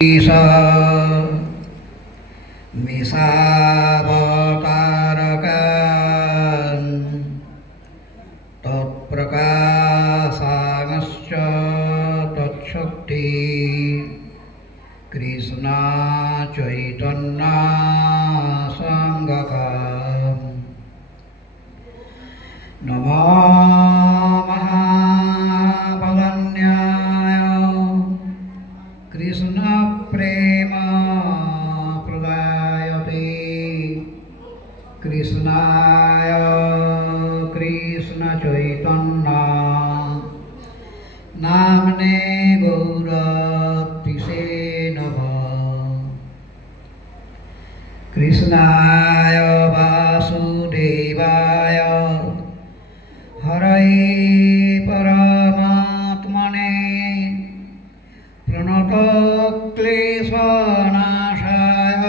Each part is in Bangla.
ईशा मिषावतारकान् तत्प्रकाशानश्च तच्छक्ति कृष्णा चैतन्या संगका नमो महावदन्याय कृष्ण प्रेम प्रदायते कृष्णाय कृष्ण चैतन्य नाम्ने गौरतिसे नमः कृष्णाय वासुदेवाय हरये परमात्मने प्रणतक्लेशनाशाय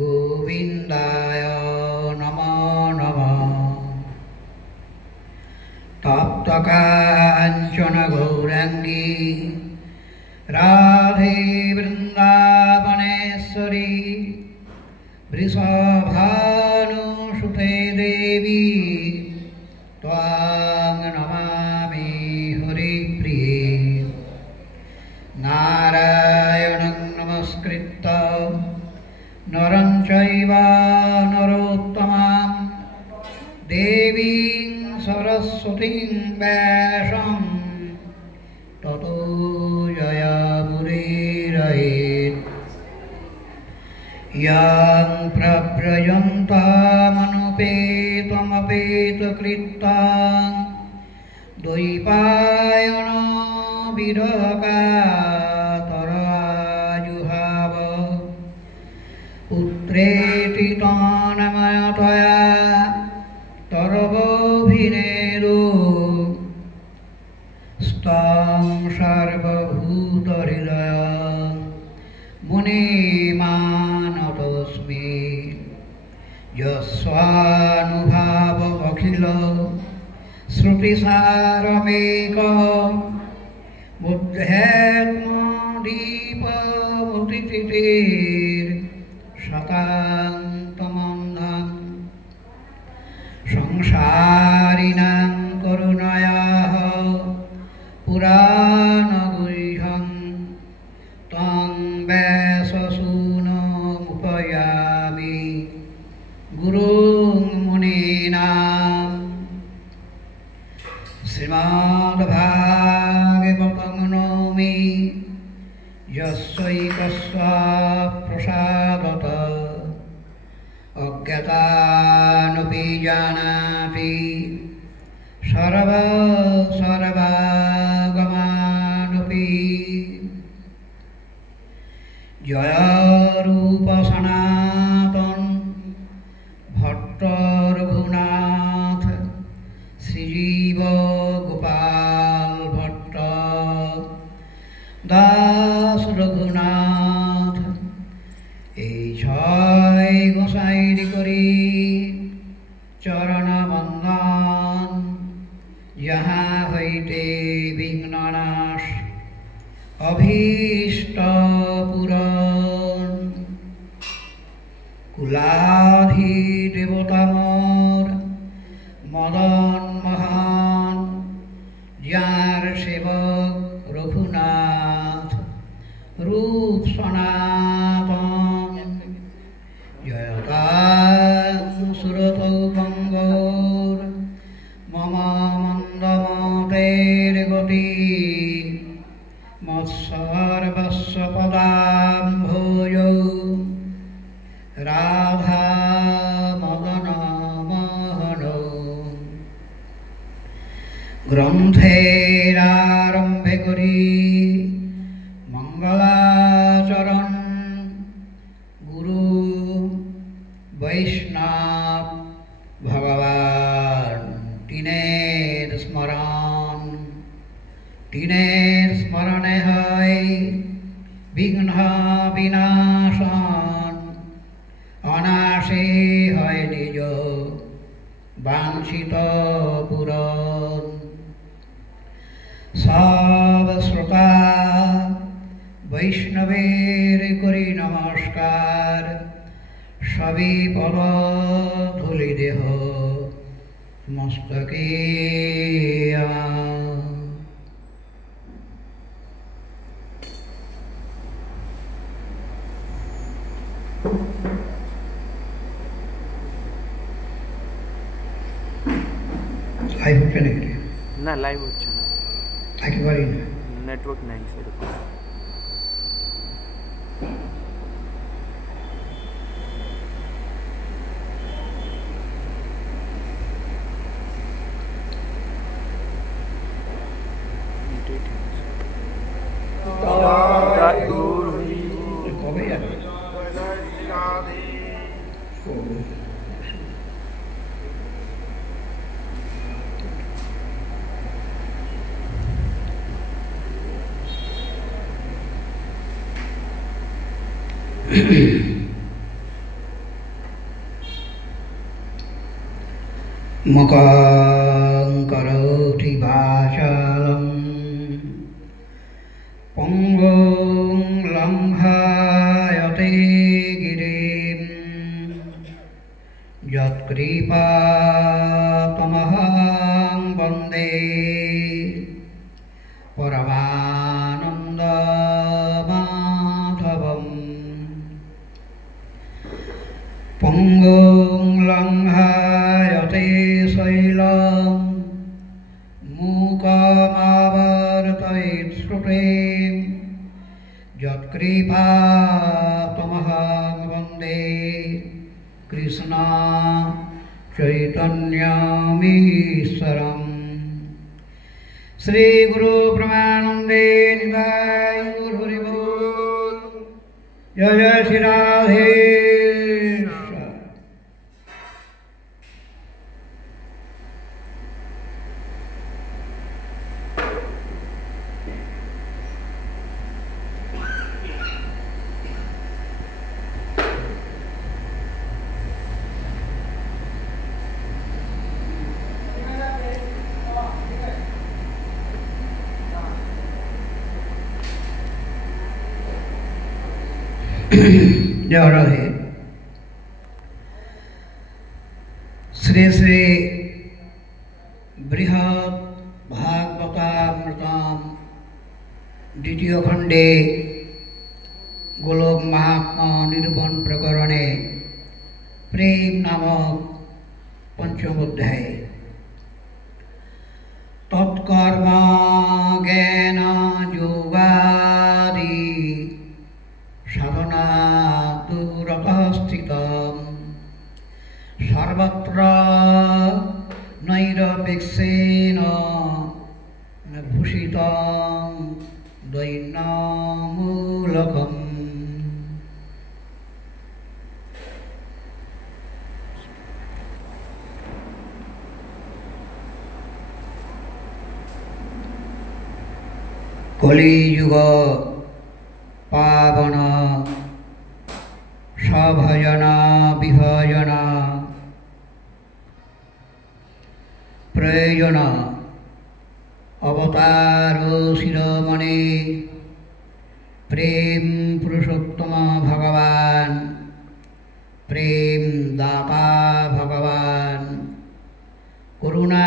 गोविन्दाय नमो नमः तप्तकाञ्चन गौराङ्गी राधे वृन्दावनेश्वरी वृषभानुसुते देवी त्वां नमामि हरिप्रिये नारायणं नमस्कृत्य नरं चैव नरोत्तमं देवीं सरस्वतीं व्यासं ततो जयमुदीरयेत् यं प्रव्रजन्तमनुपेतमपेतकृत्तं द्वैपायनो विरहकातराजुहाव पुत्रेति तानमयतया तरवोऽभिनेदो स्तं सर्वभूतहृदयं मुनिमानतोऽस्मि यस्वानुभावमखिल श्रुतिसारमेकं बुद्धेत्मदीपमुदितिर्शतान्तमन्धं संसारिणां करुणयाः पुराणगुह्यं तं व्याससूनमुपयामि गुरुं मुनीनां श्रीमद्भागवतं नौमि यस्यैकस्वाप्रसादत अज्ञातानपि जानाति सर्वगमानपि जय रूप सनातन भट्ट रघुनाथ श्रीजीव गोपाल भट्ट दास रघुनाथ এই ছয় গোসাইরি করি চরণ বন্দন যাহা হইতে বিঘ্ননাশ অভীষ্ট পূরণ কুলাধি দেবতা মোর মদন মহান যার সেবক রঘুনাথ রূপ সনাতন জয়তাং সুরতৌ বঙ্গোর মম মন্দমতের গতি মৎসর্বস্ব পদাম্ভোজৌ রাধা মদন মোহনৌ গ্রন্থের আরম্ভে করি মঙ্গলাচরণ গুরু বৈষ্ণব ভগবান তিনের স্মরণে হয় বিঘ্ন বিনাশন অনাশে হয় নিজ বাঞ্ছিত পূরণ सब श्रोता বৈষ্ণবের করি নমস্কার, সবই পদ ধুলি দেহ মস্তকে লাইভ হচ্ছে নাকি? না, লাইভ হচ্ছে না, একেবারেই না। নেটওয়ার্ক নাই সেরকম। কবে যাবে? মুখং করোতি বাচালং পঙ্গুং লঙ্ঘায়তে গিরিম যৎকৃপাতমহং বন্দে পরমানন্দমাধবম। পঙ্গুং লঙ্ঘায়তে শৈলং মূকমাবর্তয়িৎশ্রুতিম যৎকৃপাতমহং বন্দে কৃষ্ণ চৈতন্যমীশ্বরম। শ্রী গুরু প্রেমানন্দে নিতাই গৌর হরি বল। জয় জয় শ্রী রাধে। जय राधे। श्री श्री बृहद भागवतामृतम द्वितीय खंडे गोलोक महात्मा निरूपण प्रकरणे प्रेम नामक पंचम अध्याय। तत्कर्म ज्ञान योगादि साधना दूरतः स्थितं सर्वत्र नैरपेक्षेण भूषितं दैन्यमूलकम्। कलियुग पावन सभजन विभजन प्रयोजन अवतार शिरोमणि प्रेम पुरुषोत्तम भगवान प्रेम दाता भगवान करुणा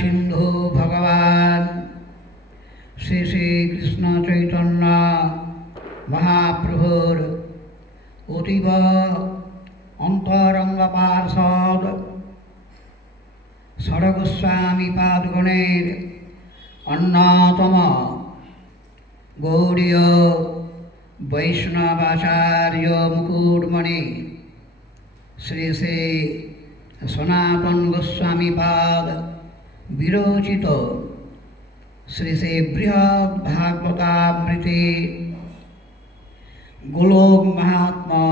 सिंधु भगवान श्री श्री कृष्ण चैतन्य महाप्रभुर अतीव अंतरंग पार्षद षड्गोस्वामी पादगणेर अन्यतम गौड़ीय वैष्णवाचार्य मुकुटमणि श्री श्री सनातन गोस्वामी पाद विरोचित श्री श्री बृहद भागवतामृते गोलोक महात्मा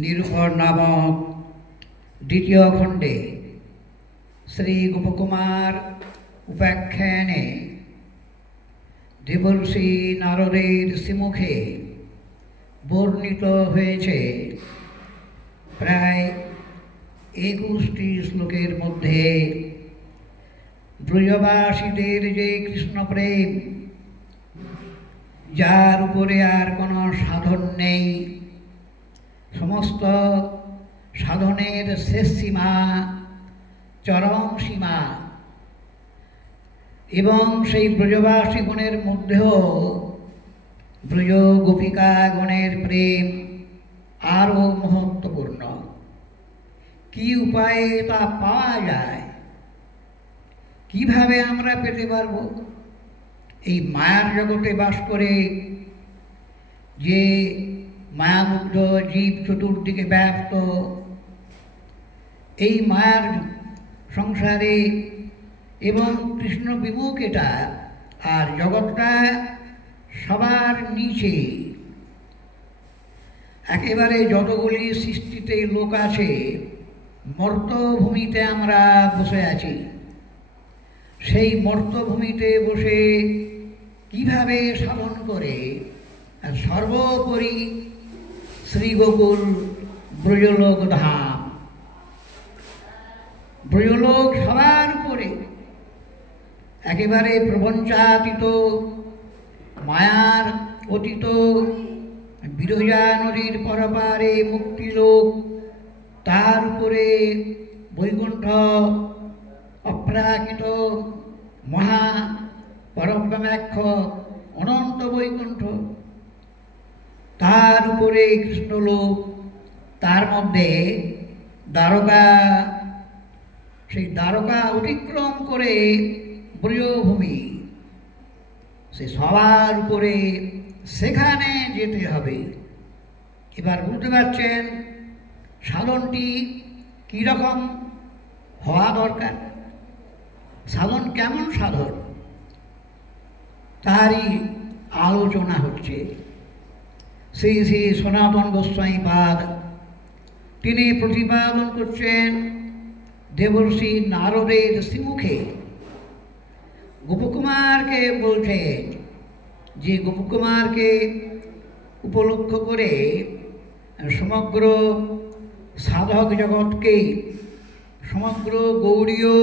निरूपण नामक द्वितीय खंडे श्री गोपकुमार उपाख्याने देवर्षि नारदेर श्रीमुखे বর্ণিত হয়েছে প্রায় 21টি শ্লোকের মধ্যে ব্রজবাসীদের যে কৃষ্ণ প্রেম যার উপরে আর কোনো সাধন নেই, সমস্ত সাধনের শেষ সীমা, চরম সীমা। এবং সেই ব্রজবাসীগণের মধ্যেও ব্রজ গোপিকাগণের প্রেম আরও মহত্বপূর্ণ। কি উপায়ে তা পাওয়া যায়, কিভাবে আমরা পেতে পারব? এই মায়ার জগতে বাস করে যে মায়ামুগ্ধ জীব চতুর্দিকে ব্যাপ্ত, এই মায়ার সংসারে এবং কৃষ্ণ বিমুখ এটা, আর জগৎটা সবার নিচে। একেবারে যতগুলি সৃষ্টিতে লোক আছে, মর্তভূমিতে আমরা বসে আছি। সেই মর্তভূমিতে বসে কিভাবে সাধন করে, আর সর্বোপরি শ্রীগোকুল ব্রজলোক ধাম, ব্রজলোক সবার উপরে, একেবারে প্রপঞ্চাতীত, মায়ার অতীত, বিরজা নদীর পরপারে মুক্তিলোক, তার উপরে বৈকুণ্ঠ, অপ্রাকৃত মহা পরব্রহ্মাক্ষ অনন্ত বৈকুণ্ঠ, তার উপরে কৃষ্ণলোক, তার মধ্যে দ্বারকা, সেই দ্বারকা অতিক্রম করে ব্রজভূমি, সে সবার উপরে, সেখানে যেতে হবে। এবার বুঝতে পারছেন সাধনটি কীরকম হওয়া দরকার, সাধন কেমন সাধন, তারই আলোচনা হচ্ছে। শ্রী শ্রী সনাতন গোস্বামী পাদ তিনি প্রতিপাদন করছেন দেবর্ষি নারদের শ্রীমুখে। গোপকুমারকে বলছেন যে গোপকুমারকে উপলক্ষ করে সমগ্র সাধক জগৎকে, সমগ্র গৌড়ীয়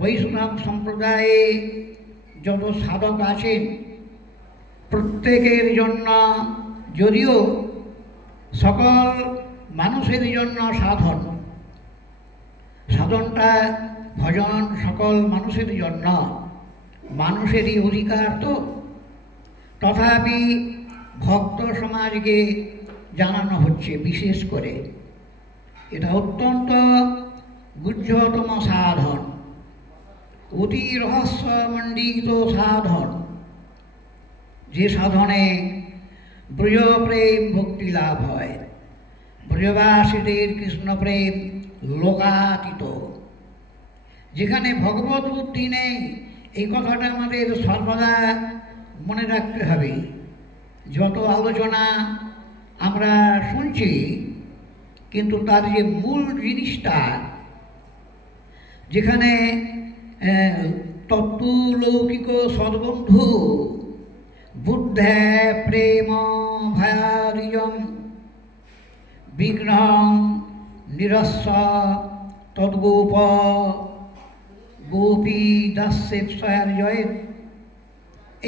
বৈষ্ণব সম্প্রদায়ে যত সাধক আছেন প্রত্যেকের জন্য, যদিও সকল মানুষের জন্য সাধন, সাধনটা ভজন সকল মানুষের জন্য, মানুষেরই অধিকার তো, তথাপি ভক্ত সমাজকে জানানো হচ্ছে বিশেষ করে। এটা অত্যন্ত গুহ্যতম সাধন, অতি রহস্যমণ্ডিত সাধন, যে সাধনে ব্রজপ্রেম ভক্তি লাভ হয়। ব্রজবাসীদের কৃষ্ণপ্রেম লোকাতীত, যেখানে ভগবত বুদ্ধি নেই, এই কথাটা আমাদের সর্বদা মনে রাখতে হবে। যত আলোচনা আমরা শুনছি, কিন্তু তার যে মূল জিনিসটা, যেখানে তত্ত্বলৌকিক সদ্বন্ধু বুদ্ধে প্রেম ভয়াদিজম বিঘ্নং নিরস্য তদ্গোপ গোপী দাস্যের জয়েত,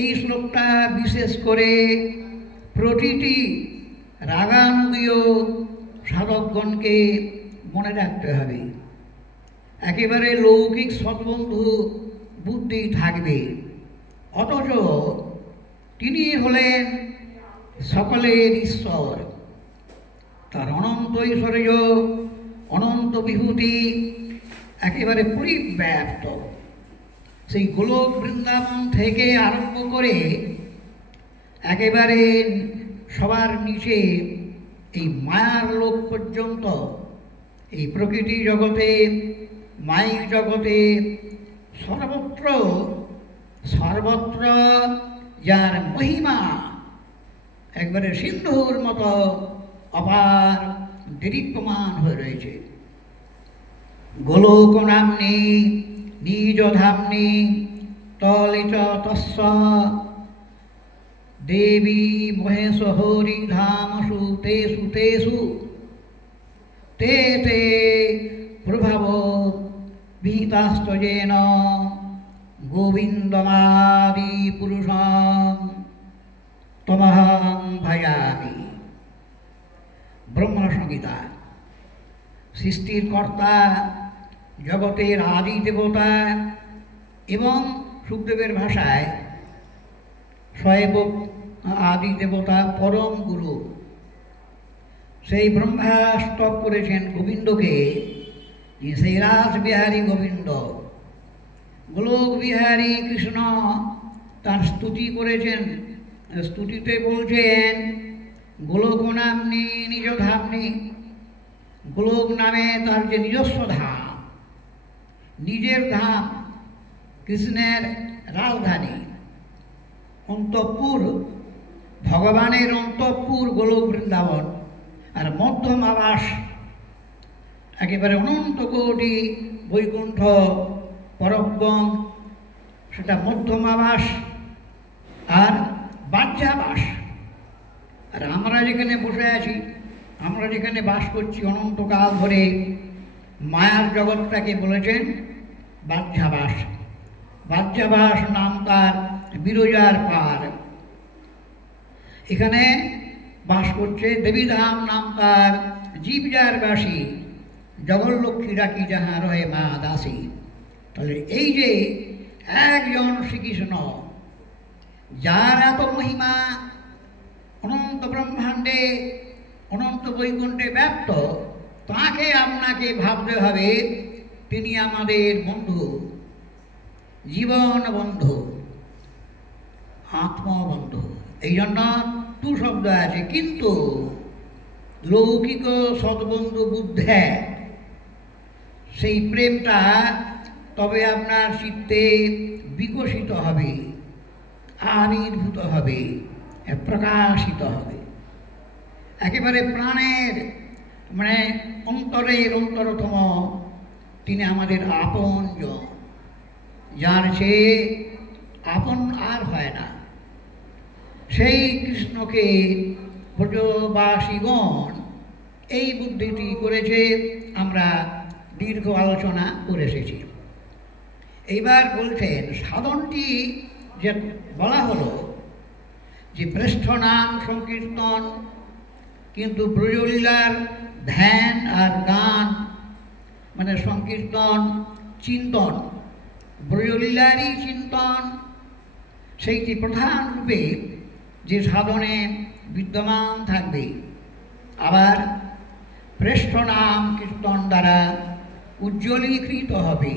এই শ্লোকটা বিশেষ করে প্রতিটি রাগানুগীয় সাধকগণকে মনে রাখতে হবে। একেবারে লৌকিক সদ্বন্ধু বুদ্ধি থাকবে, অথচ তিনি হলেন সকলের ঈশ্বর। তার অনন্ত ঐশ্বর্য, অনন্ত বিভূতি একেবারে পরিব্যাপ্ত। সেই গোলক বৃন্দাবন থেকে আরম্ভ করে একেবারে সবার নিচে এই মায়ার লোক পর্যন্ত, এই প্রকৃতি জগতে, মায়িক জগতে, সর্বত্র সর্বত্র যার মহিমা একবারে সিন্ধুর মতো অপার দীপ্যমান হয়ে রয়েছে। গোলক নাম্নী নিজ ধাম্নী তলিত তস্য দেবী মহেশ হরি ধামসু তেষু তেষু তে তে প্রভাব বিহিতাস্তজেন গোবিন্দমাদি পুরুষং তমহং ভয়ামি। ব্রহ্মসংহিতা। সৃষ্টির কর্তা, জগতের আদি দেবতা এবং সুখদেবের ভাষায় স্বয়ং আদি দেবতা পরম গুরু, সেই ব্রহ্মা স্তব করেছেন গোবিন্দকে যে সেই রাস বিহারী গোবিন্দ, গোলক বিহারী কৃষ্ণ তার স্তুতি করেছেন। স্তুতিতে বলছেন গোলক নামনি নিজ ধামনি। গোলক নামে তার যে নিজস্ব ধাম, নিজের ধাম, কৃষ্ণের রাজধানী অন্তঃপুর, ভগবানের অন্তঃপুর গোলক বৃন্দাবন। আর মধ্যম আবাস একেবারে অনন্ত কোটি বৈকুণ্ঠ পরব্রহ্ম, সেটা মধ্যম আবাস আর বাহ্যাবাস। আর আমরা যেখানে বসে আছি, আমরা যেখানে বাস করছি অনন্তকাল ধরে, মায়ার জগৎটাকে বলেছেন বাহ্যাবাস। বাহ্যাবাস নাম তার বিরজার পার। এখানে বাস করছে দেবীধাম নাম তার জীবজার বাসী। জগল্লক্ষ্মী ডাকি যাহা রহে মা দাসী। তাহলে এই যে একজন শ্রীকৃষ্ণ, যার এত মহিমা অনন্ত ব্রহ্মাণ্ডে অনন্ত বৈকুণ্ঠে ব্যাপ্ত, তাকে আপনাকে ভাবতে হবে তিনি আমাদের বন্ধু, জীবন বন্ধু, আত্মবন্ধু। এই জন্য তু শব্দ আছে। কিন্তু লৌকিক সদ্বন্ধু বুদ্ধে সেই প্রেমটা তবে আপনার চিত্তে বিকশিত হবে, আবির্ভূত হবে, প্রকাশিত হবে। একেবারে প্রাণের মানে অন্তরের অন্তরতম তিনি আমাদের আপনজন, যার সে আপন আর হয় না। সেই কৃষ্ণকে ব্রজবাসীগণ এই বুদ্ধিটি করেছে, আমরা দীর্ঘ আলোচনা করে এসেছি। এইবার বলছেন সাধনটি যে বলা হলো যে শ্রেষ্ঠ নাম সংকীর্তন, কিন্তু ব্রজলীলার ধ্যান আর গান মানে সংকীর্তন চিন্তন, ব্রজলীলারই চিন্তন, সেইটি প্রধান রূপে যে সাধনে বিদ্যমান থাকবে। আবার শ্রেষ্ঠ নাম কীর্তন দ্বারা উজ্জ্বলীকৃত হবে,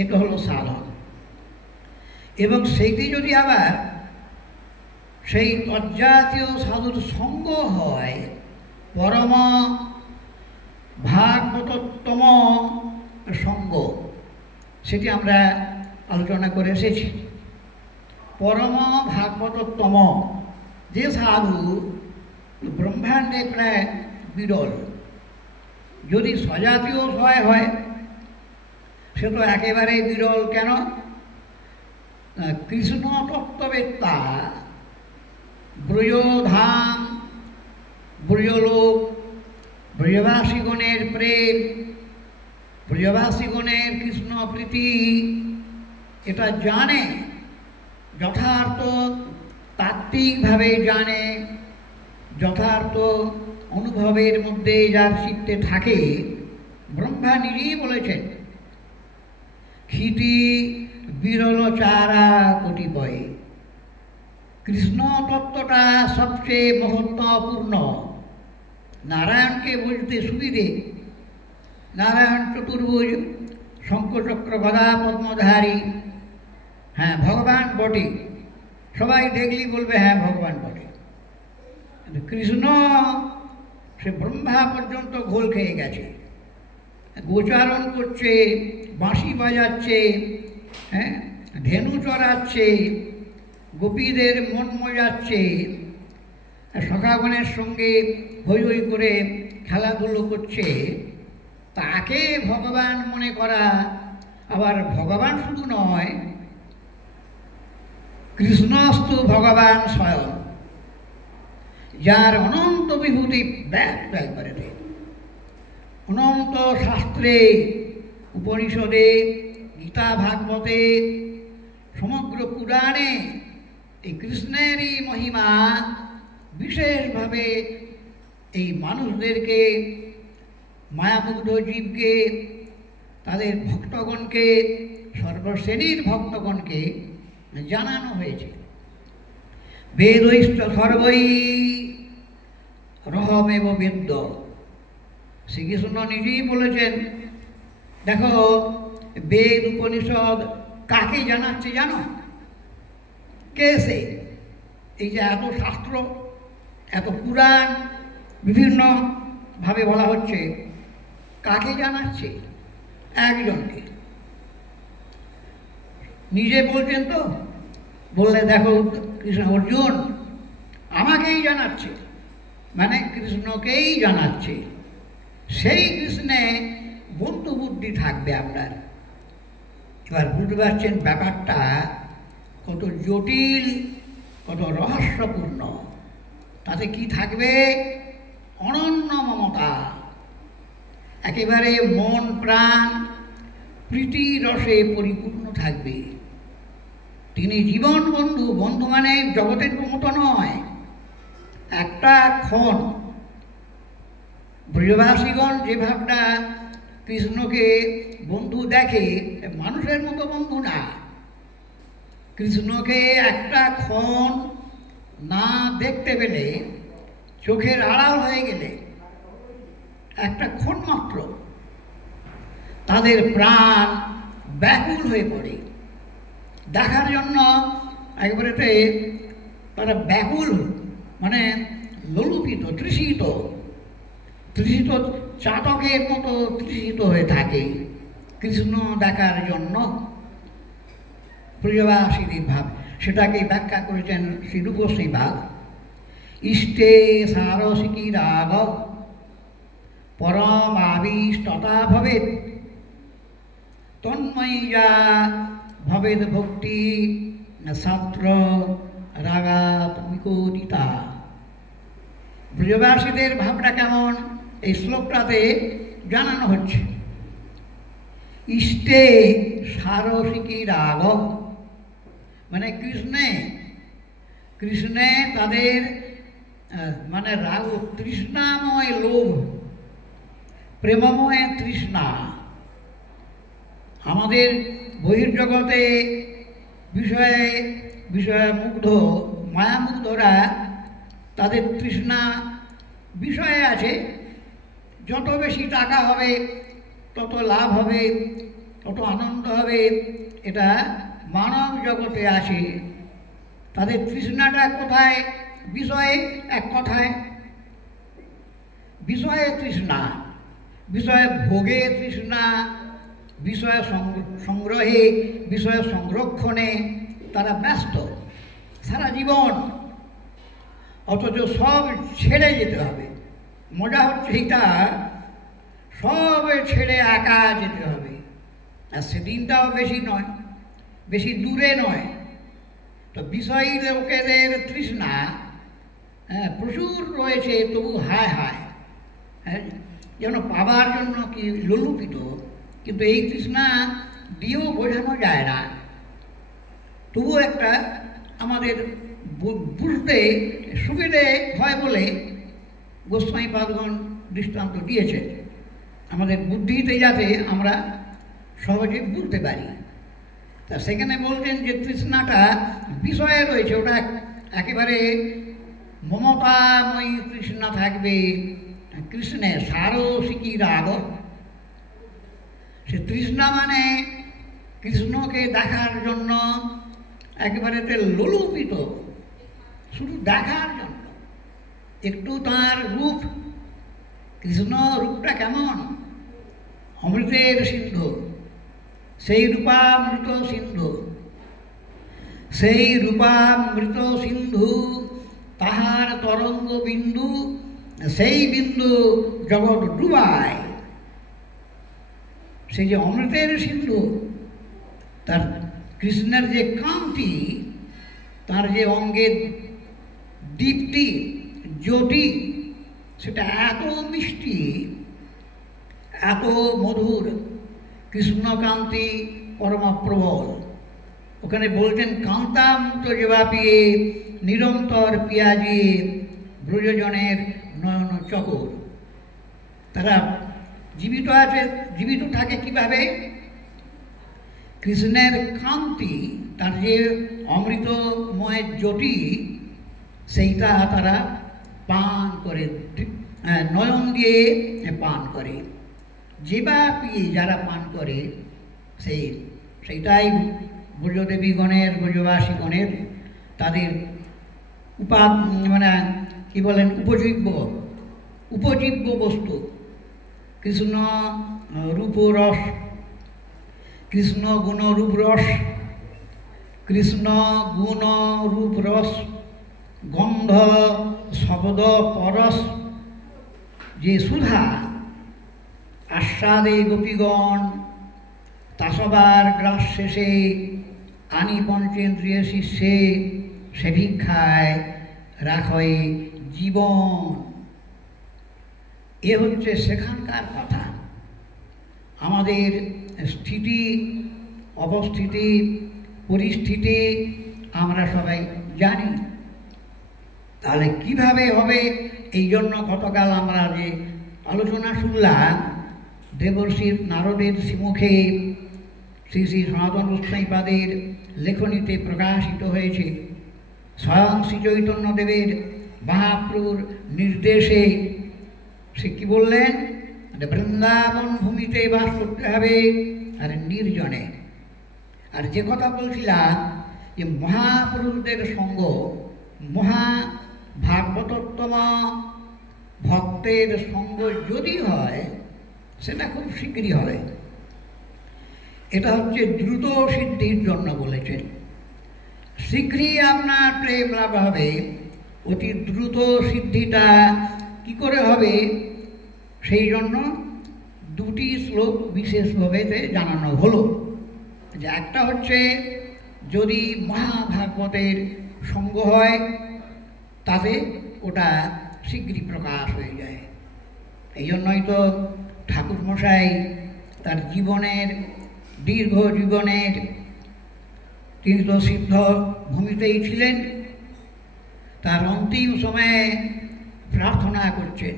এটা হলো সাধন। এবং সেইটি যদি আবার সেই তজ্জাতীয় সাধুর সঙ্গ হয়, পরম ভাগবতোত্তম সঙ্গ, সেটি আমরা আলোচনা করে এসেছি। পরম ভাগবতোত্তম যে সাধু ব্রহ্মাণ্ডে প্রায় বিরল। যদি স্বজাতীয় হয় সে তো একেবারে বিরল। কেন? কৃষ্ণ তত্ত্ববেত্তা, ব্রজধাম, ব্রজলোক, ব্রজবাসীগণের প্রেম, ব্রজবাসীগণের কৃষ্ণ প্রীতি, এটা জানে, যথার্থ তাত্ত্বিকভাবে জানে, যথার্থ অনুভবের মধ্যে যার চিত্তে থাকে। ব্রহ্মা নিজেই বলেছেন ক্ষিতি বিরল চারা কতিপয়। কৃষ্ণ তত্ত্বটা সবচেয়ে মহত্বপূর্ণ। নারায়ণকে বুঝতে সুবিধে। নারায়ণ চতুর্ভুজ, শঙ্খচক্র গদা পদ্মধারী, হ্যাঁ ভগবান বটে, সবাই দেখলেই বলবে হ্যাঁ ভগবান বটে। কৃষ্ণ সে ব্রহ্মা পর্যন্ত ঘোল খেয়ে গেছে, গোচারণ করছে, বাঁশি বাজাচ্ছে, হ্যাঁ ধেনু চড়াচ্ছে, গোপীদের মন মজাচ্ছে, সখাগণের সঙ্গে হৈ হৈ করে খেলাধুলো করছে। তাকে ভগবান মনে করা, আবার ভগবান শুধু নয়, কৃষ্ণস্তু ভগবান স্বয়ং, যার অনন্ত বিভূতি ব্যক্ত একবারে অনন্ত শাস্ত্রে, উপনিষদে, গীতা ভাগবতে, সমগ্র পুরাণে এই কৃষ্ণেরই মহিমা বিশেষভাবে এই মানুষদেরকে, মায়ামুগ্ধ জীবকে, তাদের ভক্তগণকে, সর্বশ্রেণীর ভক্তগণকে জানানো হয়েছে। বেদৈশ্চ সর্বৈ রহমেব বেদ্য। শ্রীকৃষ্ণ নিজেই বলেছেন, দেখো বেদ উপনিষদ কাকে জানাচ্ছে জানো? কে সে? এই যে এত শাস্ত্র, এত পুরাণ বিভিন্নভাবে বলা হচ্ছে, কাকে জানাচ্ছে? একজনকে। নিজে বলছেন তো, বললে দেখো কৃষ্ণ অর্জুন আমাকেই জানাচ্ছে, মানে কৃষ্ণকেই জানাচ্ছে। সেই কৃষ্ণে বন্ধু বুদ্ধি থাকবে আপনার। এবার বুঝতে পারছেন ব্যাপারটা কত জটিল, কত রহস্যপূর্ণ। তাতে কি থাকবে? অনন্য মমতা, একেবারে মন প্রাণ প্রীতি রসে পরিপূর্ণ থাকবে। তিনি জীবন বন্ধু। বন্ধু মানে জগতের মতো নয়, একটা ক্ষণ। ব্রজবাসীগণ যে ভাবটা কৃষ্ণকে বন্ধু দেখে, মানুষের মতো বন্ধু না। কৃষ্ণকে একটা ক্ষণ না দেখতে পেলে, চোখের আড়াল হয়ে গেলে, একটা ক্ষণ মাত্র তাদের প্রাণ ব্যাকুল হয়ে পড়ে দেখার জন্য। একবারেতে তারা ব্যাকুল, মানে লোলুপিত, তৃষিত, তৃষিত চাতকের মতো তৃষিত হয়ে থাকে কৃষ্ণ দেখার জন্য। ব্রজবাসীদের ভাব, সেটাকে ব্যাখ্যা করেছেন শ্রী রূপশ্রী ভাগ। ইষ্টে সারসিকি রাগ পরম আবিষ্টতা ভবেৎ তন্ময়ীয়া ভবেদ ভক্তি ছাত্র রাগাত বিকোদিতা। ব্রজবাসীদের ভাবটা কেমন এই শ্লোকটাতে জানানো হচ্ছে। ইষ্টে সারসিকি রাগ, মানে কৃষ্ণে তাদের মানে রাগ, তৃষ্ণাময় লোভ, প্রেমময় তৃষ্ণা। আমাদের বহির্জগতে বিষয়ে মুগ্ধ মায়ামুগ্ধরা তাদের তৃষ্ণা বিষয়ে আছে। যত বেশি টাকা হবে তত লাভ হবে, তত আনন্দ হবে, এটা মানব জগতে আছে। তাদের তৃষ্ণাটা কোথায়? বিষয়ে। এক কথায় বিষয়ে তৃষ্ণা, বিষয়ে ভোগে তৃষ্ণা, বিষয় সংগ্রহে, বিষয় সংরক্ষণে তারা ব্যস্ত সারা জীবন। অথচ সব ছেড়ে যেতে হবে। মজা হচ্ছে এটা, সব ছেড়ে একা যেতে হবে। আর সেদিনটাও বেশি নয়, বেশি দূরে নয়। তো বিষয়ী লোকেদের তৃষ্ণা প্রচুর রয়েছে, তবু হায় হায়, যেন পাবার জন্য কি লোলুপিত। কিন্তু এই তৃষ্ণা দিয়েও বোঝানো যায় না। তবু একটা আমাদের বুঝতে সুবিধে হয় বলে গোস্বামী পাদগণ দৃষ্টান্ত দিয়েছে, আমাদের বুদ্ধিতে যাতে আমরা সহজে বুঝতে পারি। তা সেখানে বলছেন যে তৃষ্ণাটা বিষয়ে রয়েছে, ওটা একেবারে মমতাময়ী তৃষ্ণা থাকবে কৃষ্ণের। সারসিকি রাগ, সে তৃষ্ণা মানে কৃষ্ণকে দেখার জন্য একেবারে লোলুপিত, শুধু দেখার জন্য। একটু তার রূপ, কৃষ্ণ রূপটা কেমন? অমৃতের সিন্ধু, সেই রূপামৃত সিন্ধু, সেই রূপামৃত সিন্ধু, তাহার তরঙ্গ বিন্দু, সেই বিন্দু জগৎ ডুবায়। সেই যে অমৃতের সিন্ধু, তার কৃষ্ণের যে কান্তি, তার যে অঙ্গের দীপ্তি, জ্যোতি, সেটা এত মিষ্টি, এত মধুর। কৃষ্ণকান্তি পরমা প্রবল, ওখানে বলছেন কান্তান্ত যেবা পিয়ে নিরন্তর পিয়াজি ব্রজজনের নয়ন চকর। তারা জীবিত আছে, জীবিত থাকে কিভাবে? কৃষ্ণের কান্তি, তার যে অমৃতময় জ্যোতি, সেইটা তারা পান করে, নয়ন দিয়ে পান করে। যেবা পিয়ে যারা পান করে সেইটাই ব্রজদেবীগণের, ব্রজবাসীগণের তাদের মানে কি বলেন, উপজীব্য বস্তু। কৃষ্ণ রূপরস, কৃষ্ণ গুণ রূপরস, কৃষ্ণ গুণ রূপরস, গন্ধ শব্দ পরস, যে সুধা আস্বাদে গোপীগণ তাসবার গ্রাস শেষে আনি পঞ্চেন্দ্রিয় শিষ্যে সে ভিক্ষায় রাখে জীবন। এ হচ্ছে সেখানকার কথা। আমাদের স্থিতি, অবস্থিতি, পরিস্থিতি আমরা সবাই জানি। তাহলে কিভাবে হবে? এই জন্য গতকাল আমরা যে আলোচনা শুনলাম, দেবর্ষি নারদের শ্রীমুখে শ্রী শ্রী সনাতন গোস্বামীপাদের লেখনীতে প্রকাশিত হয়েছে। স্বয়ং শ্রী চৈতন্যদেবের মহাপ্রভুর নির্দেশে সে কি বললেন? বৃন্দাবন ভূমিতে বাস করতে হবে, আর নির্জনে। আর যে কথা বলছিলাম যে মহাপুরুষদের সঙ্গ, মহা ভাগবতোত্তম ভক্তের সঙ্গ যদি হয়, সেটা খুব শীঘ্রই হবে। এটা হচ্ছে দ্রুত সিদ্ধির জন্য বলেছেন। শীঘ্রই আপনার প্রেম লাভ হবে। অতি দ্রুত সিদ্ধিটা কি করে হবে, সেই জন্য দুটি শ্লোক বিশেষভাবে জানানো হলো। যে একটা হচ্ছে যদি মহাভাগবতের সঙ্গ হয়, তাতে ওটা শীঘ্রই প্রকাশ হয়ে যায়। এই জন্যই তো ঠাকুরমশাই তার জীবনের, দীর্ঘ জীবনের, তিনি তো সিদ্ধ ভূমিতেই ছিলেন, তার অন্তিম সময়ে প্রার্থনা করছেন।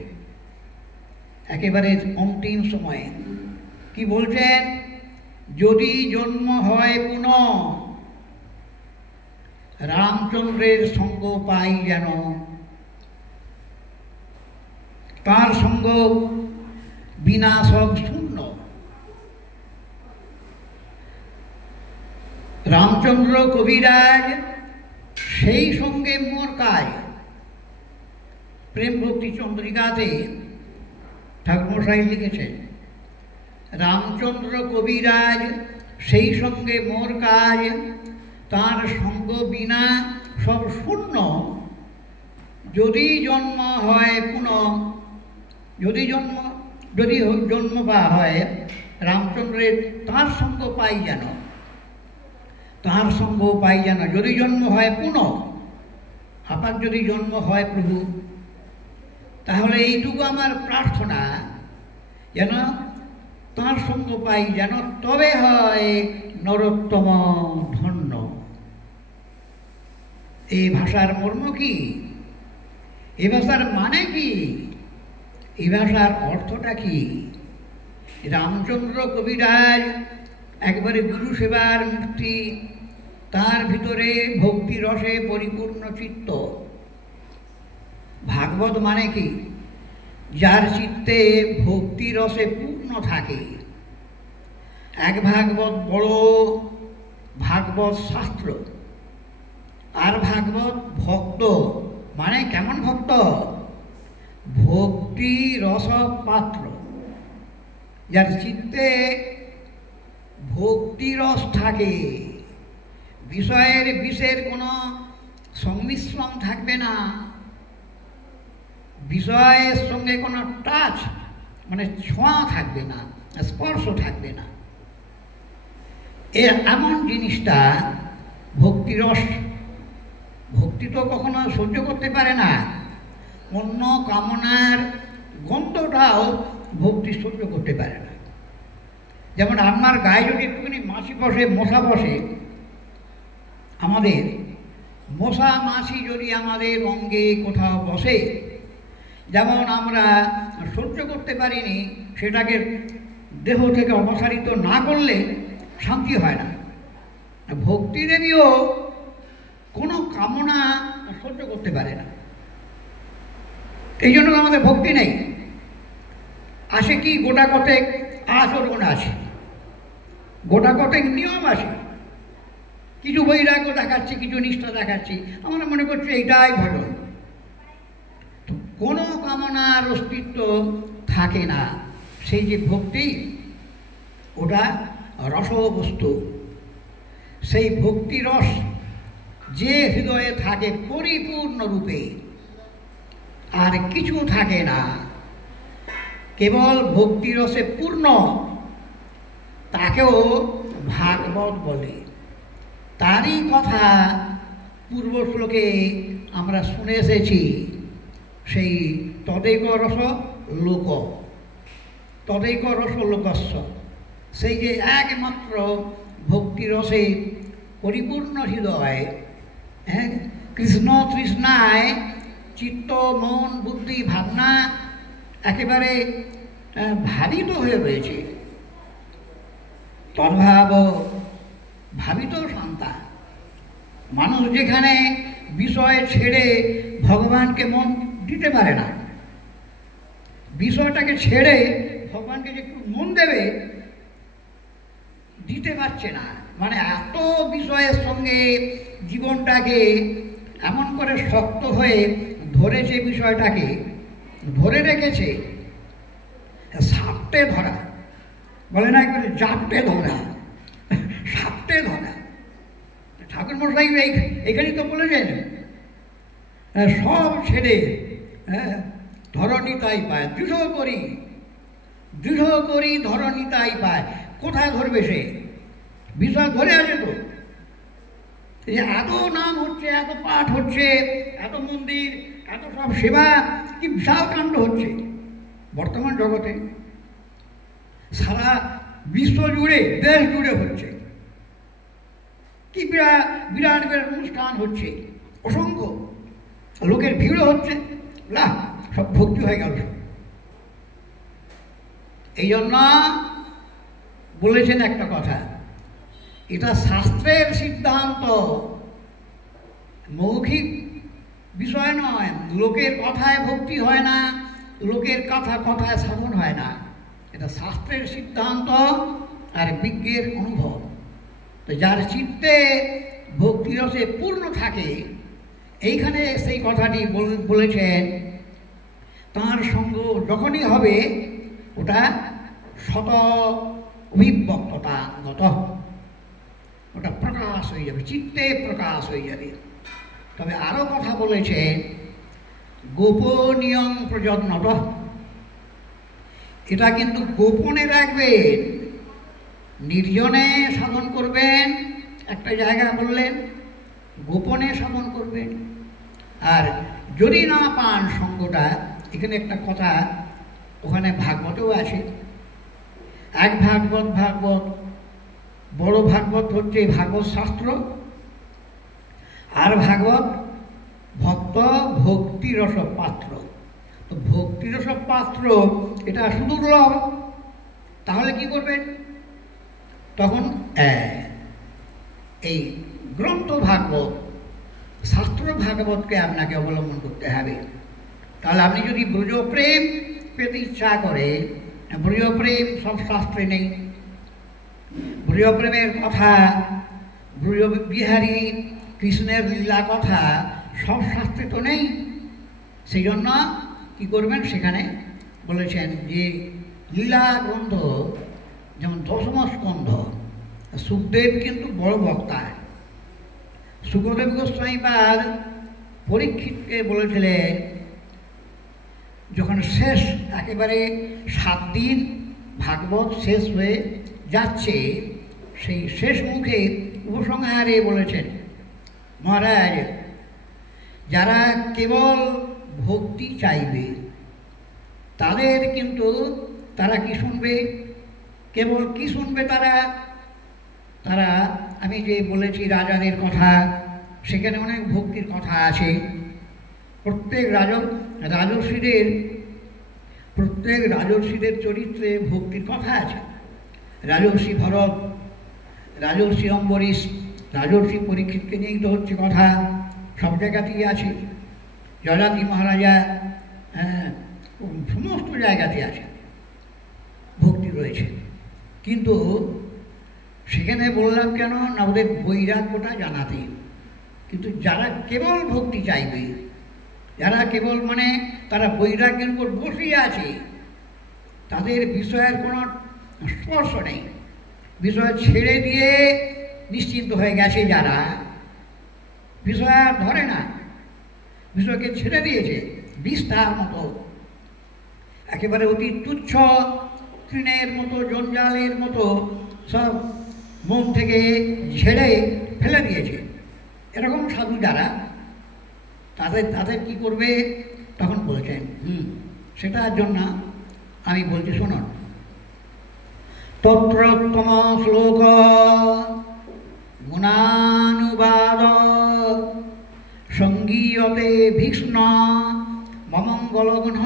একেবারে অন্তিম সময়ে কি বলছেন? যদি জন্ম হয় পুনঃ রামচন্দ্রের সঙ্গ পাই যেন, তার সঙ্গ বিনা সব শূন্য। রামচন্দ্র কবিরাজ সেই সঙ্গে মোর কাজ। প্রেম ভক্তি চন্দ্রিকাতে ঠাকুরমশাই লিখেছেন, রামচন্দ্র কবিরাজ সেই সঙ্গে মোর কাজ, তার সঙ্গ বিনা সব শূন্য। যদি জন্ম হয় পুনঃ, যদি জন্ম বা হয় রামচন্দ্রের, তার সঙ্গ পাই যেন, তার সঙ্গ পাই যেন। যদি জন্ম হয় পুনঃ, আবার যদি জন্ম হয় প্রভু, তাহলে এইটুকু আমার প্রার্থনা, যেন তার সঙ্গ পাই যেন, তবে হয় নরোত্তম ধন্য। এই ভাষার মর্ম কি? এই ভাষার মানে কি? এই ভাষার অর্থটা কি? রামচন্দ্র কবিরাজ একবারে গুরু সেবার মূর্তি, তার ভিতরে ভক্তি রসে পরিপূর্ণ চিত্ত। ভাগবত মানে কি? যার চিত্তে ভক্তি রসে পূর্ণ থাকে। এক ভাগবত বড় ভাগবত শাস্ত্র, আর ভাগবত ভক্ত। মানে কেমন ভক্ত? ভক্তি রস পাত্র, যার চিত্তে ভক্তি রস থাকে, বিষয়ের বিষের কোনো সংমিশ্রণ থাকবে না, বিষয়ের সঙ্গে কোনো টাচ মানে ছোঁয়া থাকবে না, স্পর্শ থাকবে না। এমন জিনিসটা ভক্তিরস। ভক্তি তো কখনো সহ্য করতে পারে না, অন্য কামনার গন্ধটাও ভক্তি সহ্য করতে পারে না। যেমন আপনার গায়ে যদি একটুখানি মাছি বসে, মশা বসে, আমাদের মশা মাছি যদি আমাদের অঙ্গে কোথাও বসে, যেমন আমরা সহ্য করতে পারিনি, সেটাকে দেহ থেকে অপসারিত না করলে শান্তি হয় না। ভক্তিদেবীও কোনো কামনা সহ্য করতে পারে না, এই জন্য আমাদের ভক্তি নেই। আসে কি গোটা কতেক আচরণ আছে, গোটা কতেক নিয়ম আছে, কিছু বৈরাগ্য দেখাচ্ছি, কিছু নিষ্ঠা দেখাচ্ছি, আমরা মনে করছি এইটাই ভজন। তো কোনো কামনার অস্তিত্ব থাকে না। সেই যে ভক্তি, ওটা রসবস্তু। সেই ভক্তিরস যে হৃদয়ে থাকে পরিপূর্ণ রূপে, আর কিছু থাকে না, কেবল ভক্তিরসে পূর্ণ, তাকেও ভাগবত বলে। তারই কথা পূর্ব শ্লোকে আমরা শুনে এসেছি, সেই তদেক রস লোক, তদেক রস লোকস্য, সেই যে একমাত্র ভক্তিরসে পরিপূর্ণ হৃদয়, হ্যাঁ, কৃষ্ণ তৃষ্ণায় চিত্ত মন বুদ্ধি ভাবনা একেবারে ভাবিত হয়ে রয়েছে। তদ্ভাব ভাবিত শান্তা। মানুষ যেখানে বিষয় ছেড়ে ভগবানকে মন দিতে পারে না, বিষয়টাকে ছেড়ে ভগবানকে যে একটু মন দেবে, দিতে পারছে না। মানে এত বিষয়ের সঙ্গে জীবনটাকে এমন করে শক্ত হয়ে ধরেছে, বিষয়টাকে ধরে রেখেছে, সাপটে ধরা বলে না, একবারে জাপটে ধরা, সাপটে ধরা। ঠাকুর মশাই এখানেই তো বলেছেন, সব ছেড়ে ধরণী তাই পায়, দৃঢ় করি ধরণী তাই পায়। কোথায় ধরবে সে? বিষয় ধরে আছে তো। এত নাম হচ্ছে, এত পাঠ হচ্ছে, এত মন্দির, এত সব সেবা, কি বিশাল কাণ্ড হচ্ছে বর্তমান জগতে। সারা বিশ্ব জুড়ে, দেশ জুড়ে হচ্ছে, কি বিরাট বিরাট বিরাট অনুষ্ঠান হচ্ছে, অসংখ্য লোকের ভিড়ও হচ্ছে, না সব ভক্তি হয়ে গেল। এই জন্য বলেছেন একটা কথা, এটা শাস্ত্রের সিদ্ধান্ত, মৌখিক বিষয় নয়। লোকের কথায় ভক্তি হয় না, লোকের কথায় সাধন হয় না। এটা শাস্ত্রের সিদ্ধান্ত আর বিজ্ঞের অনুভব। তো যার চিত্তে ভক্তিরসে পূর্ণ থাকে, এইখানে সেই কথাটি বলেছেন, তাঁর সঙ্গ যখনই হবে ওটা শত অভিব্যক্ততাগত, ওটা প্রকাশ হয়ে যাবে, চিত্তে প্রকাশ হয়ে যাবে। তবে আরও কথা বলেছেন, গোপনীয়ং প্রযত্নত, এটা কিন্তু গোপনে রাখবেন, নির্জনে সাধন করবেন। একটা জায়গা বললেন গোপনে সাধন করবেন। আর যদি না পান সঙ্গটা, এখানে একটা কথা ওখানে ভাগবতেও আছে। এক ভাগবত, বড় ভাগবত হচ্ছে ভাগবত শাস্ত্র, আর ভাগবত ভক্ত ভক্তিরস পাত্র। তো ভক্তিরস পাত্র এটা সুদুর্লভ। তাহলে কি করবেন? তখন এই গ্রন্থ ভাগবত, শাস্ত্র ভাগবতকে আপনাকে অবলম্বন করতে হবে। তাহলে আপনি যদি ব্রজপ্রেম পেতে ইচ্ছা করে, ব্রজপ্রেম সব শাস্ত্রে নেই। ব্রজপ্রেমের কথা, ব্রজবিহারী কৃষ্ণের লীলা কথা সব শাস্ত্রে তো নেই। সেই জন্য কী করবেন, সেখানে বলেছেন যে লীলা গ্রন্থ, যেমন দশম স্কন্ধ, সুখদেব কিন্তু বড় বক্তা। সুখদেব গোস্বামীপাদ পরীক্ষিতকে বলেছিলেন, যখন শেষ একেবারে 7 দিন ভাগবত শেষ হয়ে যাচ্ছে, সেই শেষ মুখে উপসংহারে বলেছেন, মহারাজ, যারা কেবল ভক্তি চাইবে তাদের কিন্তু, তারা কি শুনবে? কেবল কি শুনবে? তারা আমি যে বলেছি রাজাদের কথা, সেখানে অনেক ভক্তির কথা আছে। প্রত্যেক রাজর্ষিদের চরিত্রে ভক্তির কথা আছে। রাজর্ষি ভরত, রাজর্ষি অম্বরীশ, রাজর্ষি পরীক্ষিতকে নিয়েই তো হচ্ছে কথা, সব জায়গাতেই আছে। যযাতি মহারাজা, হ্যাঁ, সমস্ত জায়গাতে আছে, ভক্তি রয়েছে। কিন্তু সেখানে বললাম কেন না, ওদের বৈরাগ্যটা জানাতে। কিন্তু যারা কেবল ভক্তি চাইবে, যারা কেবল মানে তারা বৈরাগ্যের উপর বসেই আছে, তাদের বিষয়ের কোনো স্পর্শ নেই, বিষয় ছেড়ে দিয়ে নিশ্চিন্ত হয়ে গেছে, যারা বিষয় আর ধরে না, বিষয়কে ছেড়ে দিয়েছে বিস্তার মতো, একেবারে অতি তুচ্ছ তৃণের মতো, জঞ্জালের মতো সব মন থেকে ঝেড়ে ফেলে দিয়েছে, এরকম সাধু যারা, তাদের কি করবে তখন বলছেন। সেটার জন্য আমি বলছি, শুনুন। তত্রোত্তম শ্লোক গুণানুবাদ সঙ্গীয়তে ভীষ্ণ মমঙ্গলগুণ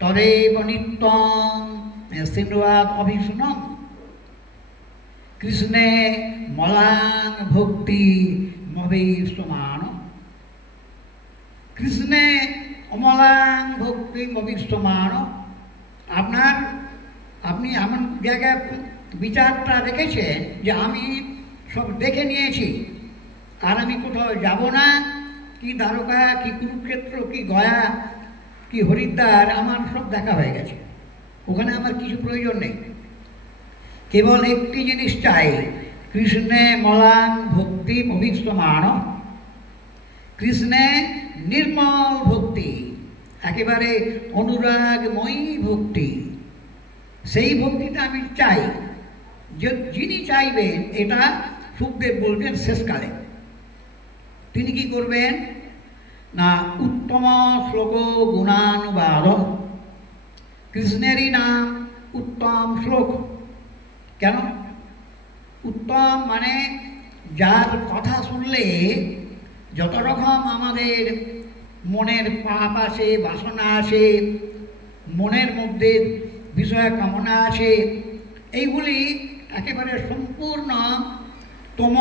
তদেব নিত্যং শৃণ্বাদ অভীষ্ণং কৃষ্ণে মলাং ভক্তি মভীষ্টমান। কৃষ্ণে অমলাং ভক্তি মভীষ্টমান। আপনি এমন জায়গায় বিচারটা রেখেছেন যে আমি সব দেখে নিয়েছি, আর আমি কোথাও যাব না, কি দ্বারকা, কি কুরুক্ষেত্র, কি গয়া, কি হরিদ্বার, আমার সব দেখা হয়ে গেছে, ওখানে আমার কিছু প্রয়োজন নেই। কেবল একটি জিনিস চাই, কৃষ্ণে মলাং ভক্তি অভীষ্টমান। কৃষ্ণে নির্মল ভক্তি, একেবারে অনুরাগময়ী ভক্তি, সেই ভক্তিটা আমি চাই। যিনি চাইবেন, এটা সুখদেব বলবেন শেষকালে। তিনি কি করবেন না, উত্তম শ্লোক গুণানুবাদ। কৃষ্ণেরই নাম উত্তম শ্লোক। কেন উত্তম? মানে যার কথা শুনলে যত রকম আমাদের মনের পাপ আছে, বাসনা আছে, মনের মধ্যে বিষয় কামনা আছে, এইগুলি একেবারে সম্পূর্ণ তম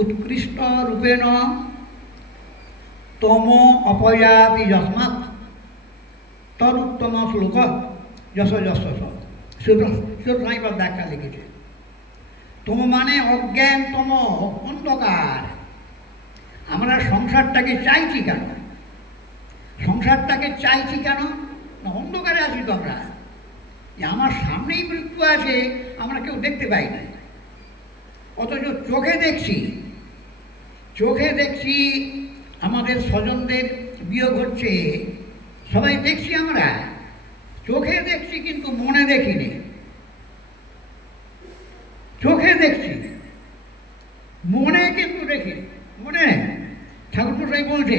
উৎকৃষ্ট রূপেণ তম অপয়াপি যস্মাৎ তদুত্তম শ্লোক যশ যশ সুতরাং ব্যাখ্যা লিখেছে। তম মানে অজ্ঞান, তম অন্ধকার। আমরা সংসারটাকে চাইছি কেন? সংসারটাকে চাইছি কেন না, অন্ধকারে আছি তো আমরা। যে আমার সামনেই মৃত্যু আছে, আমরা কেউ দেখতে পাই না, অথচ চোখে দেখছি আমাদের স্বজনদের বিয়োগ হচ্ছে, সবাই দেখছি, আমরা চোখে দেখছি কিন্তু মনে দেখিনি। চোখে দেখছি, মনে কিন্তু দেখি। মনে ঠাকুরমশাই বলছে,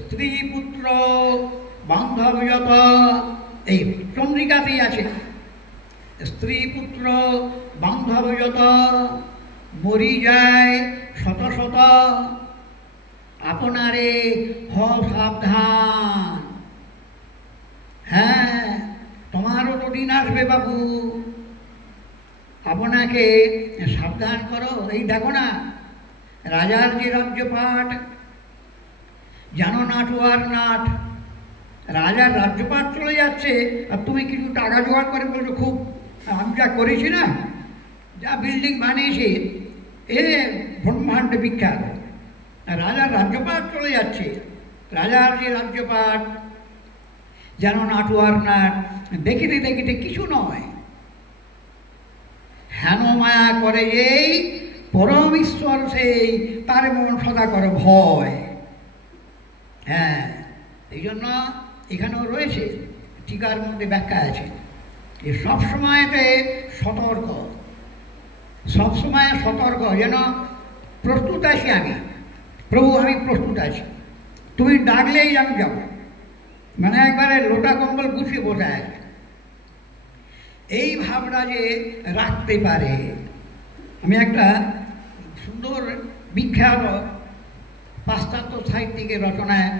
স্ত্রী পুত্র বান্ধব যত, এই চন্দ্রিকাতেই আছে, স্ত্রী পুত্র বান্ধব যত মরি যায় শত শত, আপনারে হ সাবধান। হ্যাঁ, তোমারও তো দিন আসবে বাবু, আপনাকে সাবধান করো। এই দেখো না, রাজার যে রাজ্যপাট, জানো নাটুয়ার নাট, রাজার রাজ্যপাট চলে যাচ্ছে, আর তুমি কিছু টাকা জোগাড় করে বলছো, খুব আমি যা করেছি না, যা বিল্ডিং বানিয়েছি, এ ব্রহ্মাণ্ড বিখ্যাত। রাজার রাজ্যপাট চলে যাচ্ছে, রাজার যে রাজ্যপাট যেন নাটুয়ার নাট, দেখিতে দেখিতে কিছু নয়, হেন মায়া করে এই পরম ঈশ্বর সেই, তার মন সদা করে ভয়। হ্যাঁ, এই জন্য এখানেও রয়েছে, টিকার মধ্যে ব্যাখ্যা আছে, যে সবসময়তে সতর্ক, সবসময় সতর্ক, যেন প্রস্তুত আছি আমি, প্রভু আমি প্রস্তুত আছি, তুমি ডাকলেই আমি যাব, মানে একবারে লোটা কম্বল গুছিয়ে বসে আছে। এই ভাবনা যে রাখতে পারে, আমি একটা সুন্দর বিখ্যাত পাশ্চাত্য সাহিত্যিকের রচনায়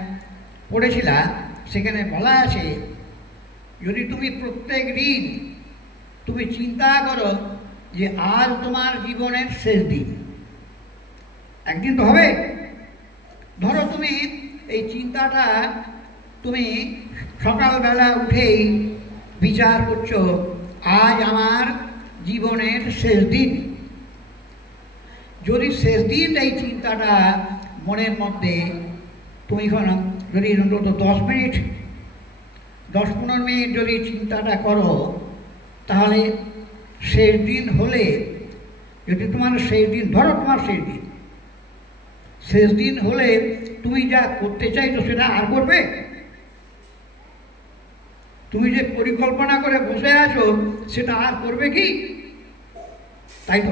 পড়েছিলাম, সেখানে বলা আছে যদি তুমি প্রত্যেক দিন তুমি চিন্তা করো যে আজ তোমার জীবনের শেষ দিন, একদিন তো হবে। ধরো তুমি এই চিন্তাটা তুমি সকালবেলা উঠেই বিচার করছো আজ আমার জীবনের শেষ দিন। যদি শেষ দিন এই চিন্তাটা মনের মধ্যে তুমি যদি অন্তত 10-15 মিনিট যদি চিন্তাটা করো, তাহলে শেষ দিন হলে যদি তোমার শেষ দিন, ধরো তোমার শেষ দিন হলে তুমি যা করতে চাইছো সেটা আর করবে? তুমি যে পরিকল্পনা করে বসে আছো সেটা আর করবে কি? তাই তো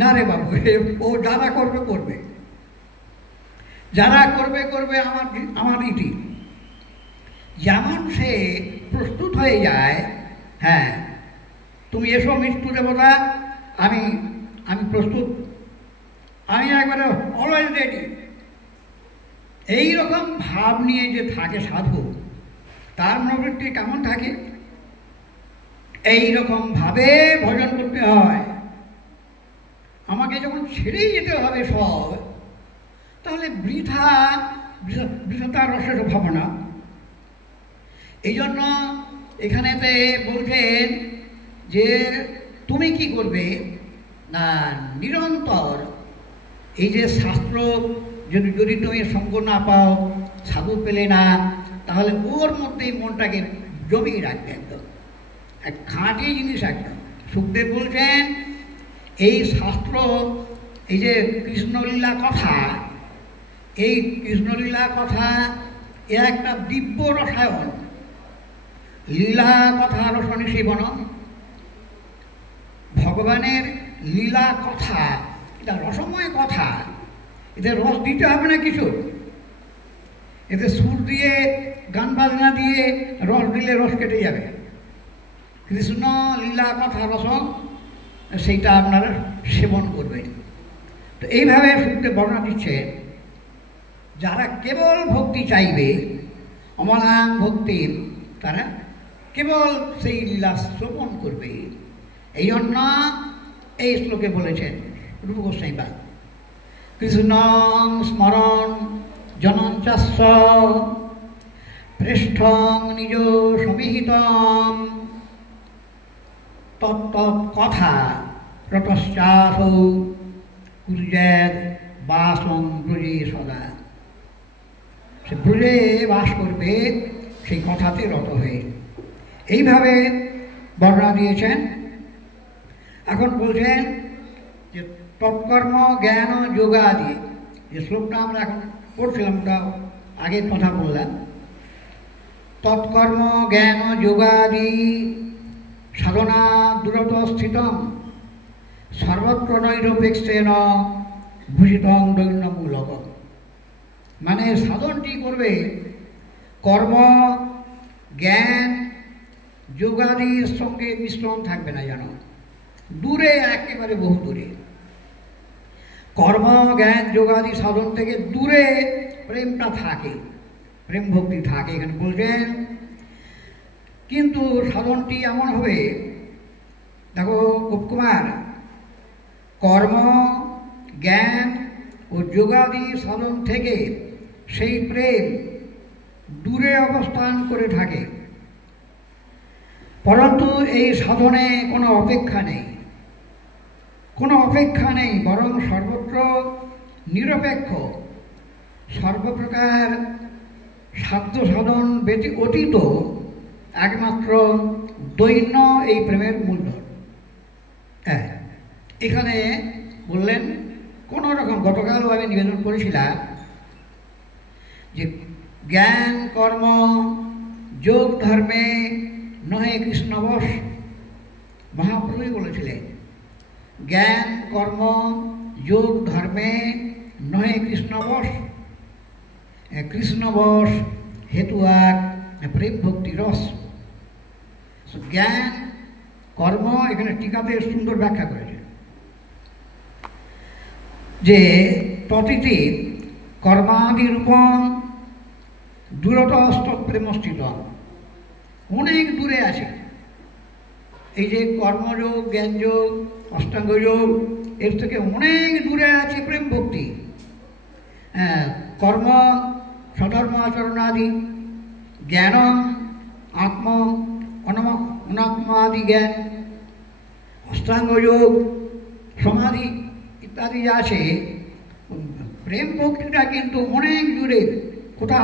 না রে বাবু, ও যারা করবে করবে, যারা করবে করবে। আমার ইটি যেমন সে প্রস্তুত হয়ে যায়, হ্যাঁ তুমি এসো মৃত্যু দেবতা, আমি আমি প্রস্তুত, আমি একবারে অলওয়েজ রেডি, এইরকম ভাব নিয়ে যে থাকে সাধু, তার মনোবৃত্তি কেমন থাকে? এইরকম ভাবে ভজন করতে হয়। আমাকে যখন ছেড়েই যেতে হবে সব, তাহলে বৃথাতার রসের ভাবনা। এই জন্য এখানেতে বলছেন যে তুমি কি করবে না, নিরন্তর এই যে শাস্ত্র যদি তুমি সঙ্গ না পাও, সাধু পেলে না, তাহলে ওর মধ্যেই মনটাকে জমিয়ে রাখবে, একদম এক খাঁটি জিনিস একদম। সুখদেব বলছেন এই শাস্ত্র, এই যে কৃষ্ণলীলা কথা, এই কৃষ্ণলীলা কথা এ একটা দিব্য রসায়ন। লীলা কথা রসনে সেবনম, ভগবানের লীলা কথা এটা রসময় কথা, এতে রস দিতে হবে না কিছু, এতে সুর দিয়ে গান বাজনা দিয়ে রস দিলে রস কেটে যাবে। কৃষ্ণ লীলা কথা রসম, সেইটা আপনারা সেবন করবেন। তো এইভাবে সুখদেব বর্ণনা দিচ্ছে, যারা কেবল ভক্তি চাইবে, অমলাং ভক্তির, তারা কেবল সেই লীলা শ্রবণ করবে। এই জন্য এই শ্লোকে বলেছেন রূপ গোস্বামী পাদ, কৃষ্ণ স্মরণ জনঞ্চাস্য পৃষ্ঠং নিজ সবিহিতম তৎতৎ কথা রতশ্চাসৌ কুর্যাৎ বাসং ব্রজে সদা। সে ব্রজে বাস করবে সেই কথাতে রত হয়ে। এইভাবে বর্ণনা দিয়েছেন। এখন বলছেন যে তৎকর্ম জ্ঞান যোগাদি, যে শ্লোকটা আমরা এখন পড়ছিলাম, ওটা আগের কথা বললাম। তৎকর্ম জ্ঞান যোগাদি সাধনা দূরত স্থিতম সর্বত্র নৈরপেক্ষেন ভূষিতং দৈন্যমূলক। মানে সাধনটি করবে কর্ম জ্ঞান যোগাদির সঙ্গে মিশ্রণ থাকবে না, জানো, দূরে, একেবারে বহু দূরে। কর্ম জ্ঞান যোগাদি সাধন থেকে দূরে প্রেমটা থাকে, প্রেম ভক্তি থাকে। এখানে বলছেন কিন্তু সাধনটি এমন হবে, দেখো গোপকুমার, কর্ম জ্ঞান ও যোগাদি সাধন থেকে সেই প্রেম দূরে অবস্থান করে থাকে, পরন্তু এই সাধনে কোনো অপেক্ষা নেই, কোনো অপেক্ষা নেই, বরং সর্বত্র নিরপেক্ষ। সর্বপ্রকার সাধ্য সাধন অতীত একমাত্র দৈন্য এই প্রেমের মূল্য। হ্যাঁ, এখানে বললেন কোনো রকম, গতকালও আমি নিবেদন করেছিলাম যে জ্ঞান কর্ম যোগ ধর্মে নহে কৃষ্ণবশ। মহাপ্রভুই বলেছিলেন জ্ঞান কর্ম যোগ ধর্মে নহে কৃষ্ণবশ, কৃষ্ণবশ হেতু আর প্রেম ভক্তি রস। জ্ঞান কর্ম এখানে টিকাতে সুন্দর ব্যাখ্যা করেছে। যে প্রতিটি কর্মাদিরূপম দূরতস্ত প্রেমস্থিত, অনেক দূরে আছে। এই যে কর্মযোগ, জ্ঞানযোগ, অষ্টাঙ্গ যোগ, এর থেকে অনেক দূরে আছে প্রেম ভক্তি। কর্ম সধর্ম আচরণাদি, জ্ঞানম আত্ম অনাত্মাদি জ্ঞান, অষ্টাঙ্গ যোগ, সমাধি ইত্যাদি যা আছে, প্রেম ভক্তিটা কিন্তু অনেক দূরে। কোথাও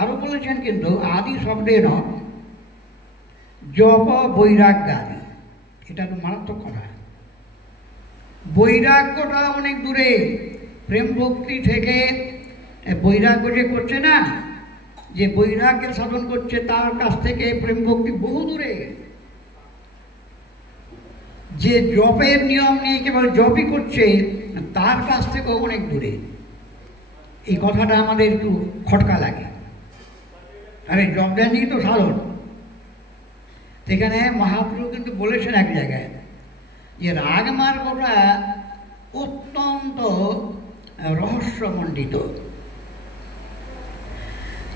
আরও বলেছেন কিন্তু আদি শব্দে ন জপ বৈরাগ্য আদি, এটা তো মারাত্মক কথা। বৈরাগ্যটা অনেক দূরে, প্রেম ভক্তি থেকে বৈরাগ্য যে করছে না, যে বৈরাগ্যের সাধন করছে তার কাছ থেকে প্রেম ভক্তি বহু দূরে। যে জপের নিয়ম নিয়ে কেবল জপই করছে তার কাছ থেকেও অনেক দূরে। এই কথাটা আমাদের একটু খটকা লাগে। আরে জপ ধ্যানই তো সাধন। সেখানে মহাপ্রভু কিন্তু বলেছেন এক জায়গায় যে রাগমার্গটা অত্যন্ত রহস্যমণ্ডিত।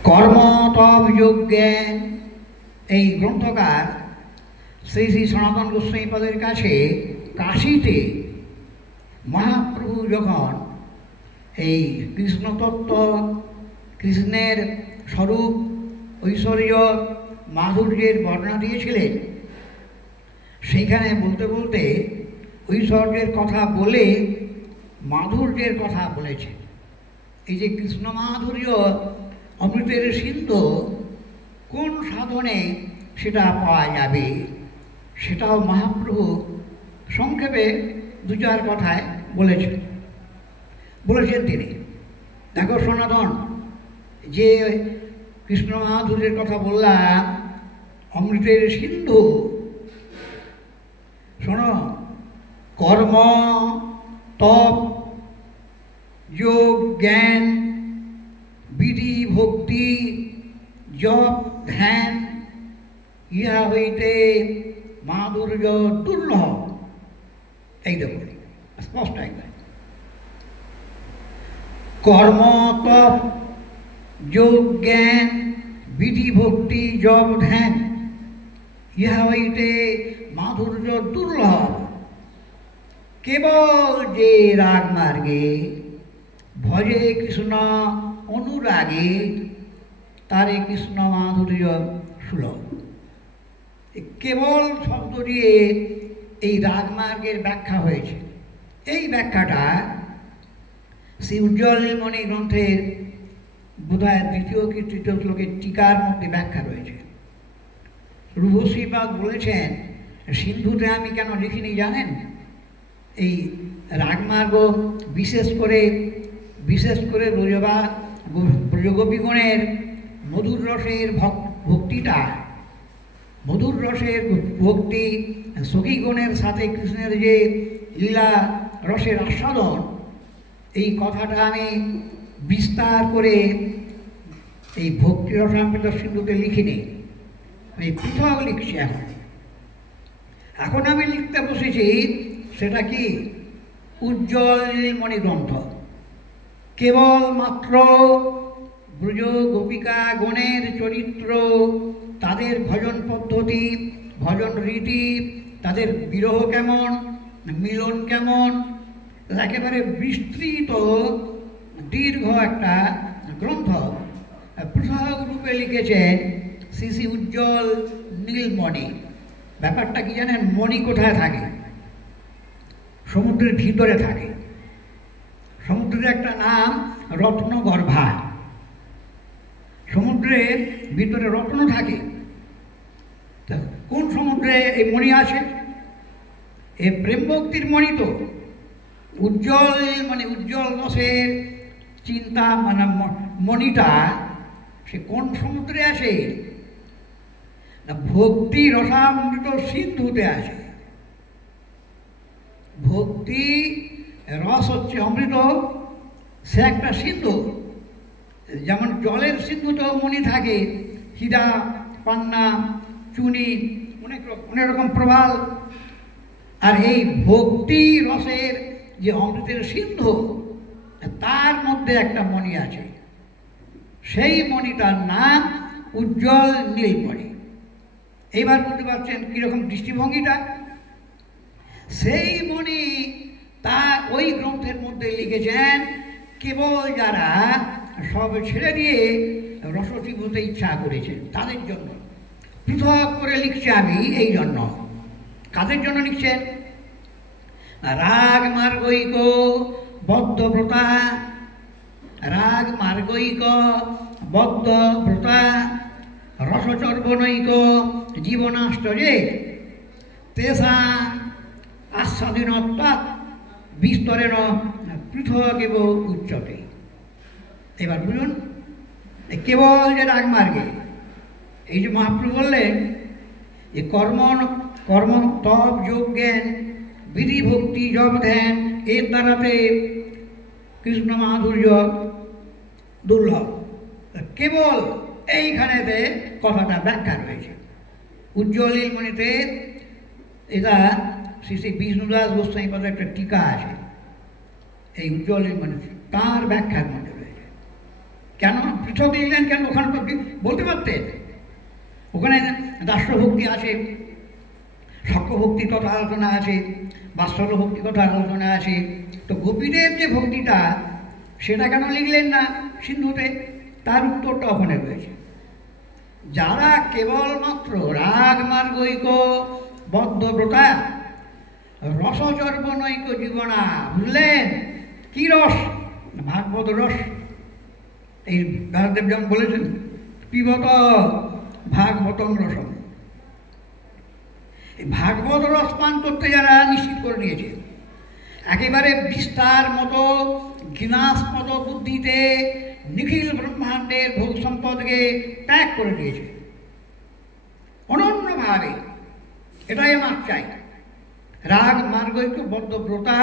কর্ম তপ যোগ জ্ঞান, এই গ্রন্থকার শ্রী শ্রী সনাতন গোস্বামীপাদের কাছে কাশীতে মহাপ্রভু যখন এই কৃষ্ণতত্ত্ব, কৃষ্ণের স্বরূপ, ঐশ্বর্য, মাধুর্যের বর্ণনা দিয়েছিলেন, সেইখানে বলতে বলতে ঐশ্বর্যের কথা বলে মাধুর্যের কথা বলেছে। এই যে কৃষ্ণ মাধুর্য, অমৃতের সিন্ধু, কোন সাধনে সেটা পাওয়া যাবে, সেটাও মহাপ্রভু সংক্ষেপে দু চার কথায় বলেছেন তিনি। দেখো সনাতন, যে কৃষ্ণ মাধুর্যের কথা বললাম, অমৃতের সিন্ধু, শোনো, কর্ম তপ যোগ জ্ঞান বিধি ভক্তি জপ ধ্যান, ইহা হইতে মাধুর্য দুর্লভ। এই দেখো স্পষ্ট একবার, কর্ম তপ যোগ জ্ঞান বিধি ভক্তি জপ ধ্যান, ইহা হইতে মাধুর্য দুর্লভ। কেবল যে রাগ মার্গে ভজে কৃষ্ণ অনুরাগে, তারে কৃষ্ণ মাধুর্য সুলভ। কেবল শব্দ দিয়ে এই রাগমার্গের ব্যাখ্যা হয়েছে। এই ব্যাখ্যাটা শ্রী উজ্জ্বলমণি গ্রন্থের বোধহয় দ্বিতীয় কি তৃতীয় শ্লোকের টিকার মধ্যে ব্যাখ্যা রয়েছে। রূপশ্রীপাদ বলেছেন, সিন্ধুতে আমি কেন লিখিনি জানেন? এই রাগমার্গ বিশেষ করে ব্রজগোপীগণের মধুর রসের ভক্তিটা, মধুর রসের ভক্তি, সখীগণের সাথে কৃষ্ণের যে লীলা রসের আস্বাদন, এই কথাটা আমি বিস্তার করে এই ভক্তি রসামৃত সিন্ধুতে লিখিনি, আমি পৃথক লিখছি। এখন আমি লিখতে বসেছি, সেটা কি উজ্জ্বলমণি গ্রন্থ। কেবলমাত্র ব্রজ গোপিকা গণের চরিত্র, তাদের ভজন পদ্ধতি, ভজন রীতি, তাদের বিরহ কেমন, মিলন কেমন, একেবারে বিস্তৃত দীর্ঘ একটা গ্রন্থ পৃথক রূপে লিখেছেন শ্রী শ্রী উজ্জ্বল নীলমণি। ব্যাপারটা কি জানেন? মণি কোথায় থাকে? সমুদ্রের ভিতরে থাকে। সমুদ্রের একটা নাম রত্নগর্ভা। সমুদ্রের ভিতরে রত্ন থাকে। কোন সমুদ্রে এই মণি আছে? এই প্রেম ভক্তির মণি তো। উজ্জ্বল মানে উজ্জ্বল রসের চিন্তা মানে মণিটা সে কোন সমুদ্রে আসে? না, ভক্তি রসামৃত সিন্ধুতে আসে। ভক্তি রস হচ্ছে অমৃত, সে একটা সিন্ধু। যেমন জলের সিন্ধুতেও মণি থাকে, হীরা, পান্না, চুনি, অনেক রকম প্রবাল। আর এই ভক্তি রসের যে অমৃতের সিন্ধু, তার মধ্যে একটা মণি আছে, সেই মণিটার নাম উজ্জ্বল নীলমণি। এইবার বুঝতে পারছেন কীরকম দৃষ্টিভঙ্গিটা। সেই মণি তা ওই গ্রন্থের মধ্যে লিখেছেন কেবল যারা সব ছেড়ে দিয়ে রসরসিক হতে ইচ্ছা করেছেন তাদের জন্য। পৃথক করে লিখছে আমি এই জন্য। কাদের জন্য লিখছেন? রাগ মার্গৈক বদ্ধব্রতা, রাগ মার্গৈক বদ্ধব্রতা রসচর্বণৈক জীবনাশ্চর্যে তেষা আস্বাদীনত্বা বিস্তরেণ পৃথক এব উচ্চতে। এবার বুঝুন, কেবল যে রাগ মার্গে, এই যে মহাপ্রভু বললেন যে কর্ম তপ যোগ জ্ঞান বিধি ভক্তি জপ ধ্যান এর দ্বারাতে কৃষ্ণ মাধুর্য দুর্লভ। কেবল এইখানেতে কথাটা ব্যাখ্যা রয়েছে। উজ্জ্বল নীলমণিতে এটা শ্রী শ্রী বিষ্ণুদাস গোস্বামীপাদের একটা টিকা আছে, এই উজ্জ্বল নীলমণিতে তার ব্যাখ্যার মধ্যে রয়েছে। কেন পৃথক লিখলেন কেন? ওখানে তো বলতে পারতেন, ওখানে দাস্যভক্তি আছে, শক্রভক্তির কথা আলোচনা আছে, বাৎসল্য ভক্তির কথা আলোচনা আছে। তো গোপীদেব যে ভক্তিটা সেটা কেন লিখলেন না সিন্ধুতে? তার উত্তরটা ওখানে রয়েছে। যারা কেবলমাত্র রাগ মার্গৈক বদ্ধব্রতা রসচর্বণৈক জীবনা, বুঝলেন? কি রস? ভাগবত রস। এই ব্যাসদেব যেমন বলেছেন পিবত ভাগবতং রসম। এই ভাগবত রস পান করতে যারা নিশ্চিত করে নিয়েছে, একেবারে বিস্তার মতো ঘৃণাস্পদ বুদ্ধিতে নিখিল ব্রহ্মাণ্ডের ভোগ সম্পদকে ত্যাগ করে দিয়েছে অনন্যভাবে, এটাই আমার চাই। রাগ মার্গৈক বদ্ধব্রতা,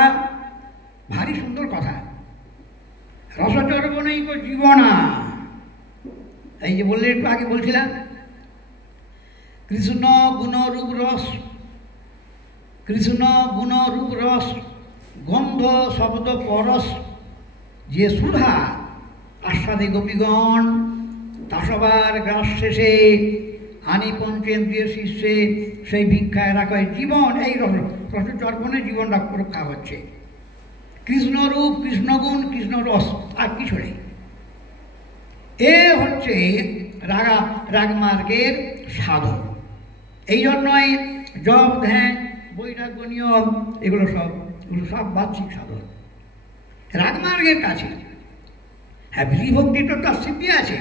ভারী সুন্দর কথা। রসচর্বণৈক জীবনা, এই যে বললে একটু আগে বলছিলাম, কৃষ্ণ গুণরূপ রস, কৃষ্ণ গুণরূপ রস গন্ধ শব্দ পরশ যে সুধা আস্বাদে গোপীগণ তাসবার গ্রাস শেষে আনি পঞ্চেন্দ্রিয় শীর্ষে সেই ভিক্ষায় রাখা জীবন। এই রসচর্বণে জীবনটা রক্ষা হচ্ছে। কৃষ্ণরূপ, কৃষ্ণগুণ, কৃষ্ণ রস, আর কিছু নেই। এ হচ্ছে রাগমার্গের সাধন। এই জন্যই জপ ধ্যান বৈরাগ্য নিয়ম এগুলো সব বাহ্যিক সাধন। রাগমার্গের কাছে হ্যাঁ বিধিভক্তির তো তার সিদ্ধি আছে।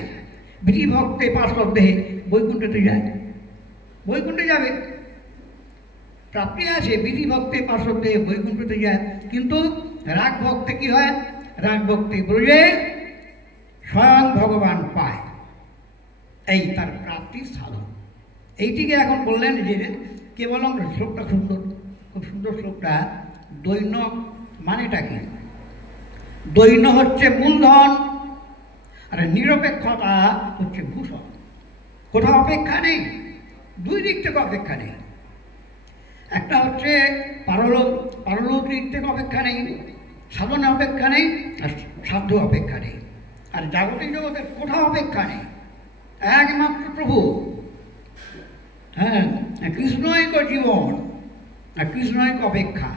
বিধিভক্তে পার্শ্বদেহে বৈকুণ্ঠতে যায়, বৈকুণ্ঠে যাবে, প্রাপ্তি আছে। বিধিভক্তে পার্শ্বদেহে বৈকুণ্ঠতে যায়। কিন্তু রাগ ভক্তে কি হয়? রাগ ভক্তি ব্রজে স্বয়ং ভগবান পায়, এই তার প্রাপ্তির সাধন। এইটিকে এখন বললেন যে কেবল শ্লোকটা সুন্দর, খুব সুন্দর শ্লোকটা। দৈন্য মানেটা কি? দৈন্য হচ্ছে মূলধন, আর নিরপেক্ষতা হচ্ছে ভূষণ। কোথাও অপেক্ষা নেই, দুই দিক থেকে অপেক্ষা নেই। একটা হচ্ছে পারলোক দিক থেকে অপেক্ষা নেই, সাধনে অপেক্ষা নেই, আর সাধ্য অপেক্ষা নেই। আর জাগতিক জগতের কোথাও অপেক্ষা নেই, একমাত্র প্রভু। হ্যাঁ, কৃষ্ণৈক জীবন আর কৃষ্ণৈক অপেক্ষা,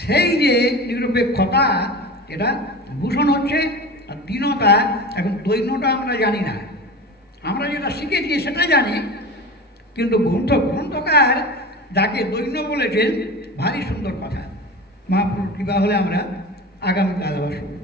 সেই যে নিরপেক্ষতা এটা ভূষণ হচ্ছে। আর দীনতা, এখন দৈন্যটা আমরা জানি না, আমরা যেটা শিখেছি সেটা জানি, কিন্তু গ্রন্থকার যাকে দৈন্য বলেছেন ভারী সুন্দর কথা। মহাপ্রভুর কৃপা হলে আমরা আগামীকাল আবার শুরু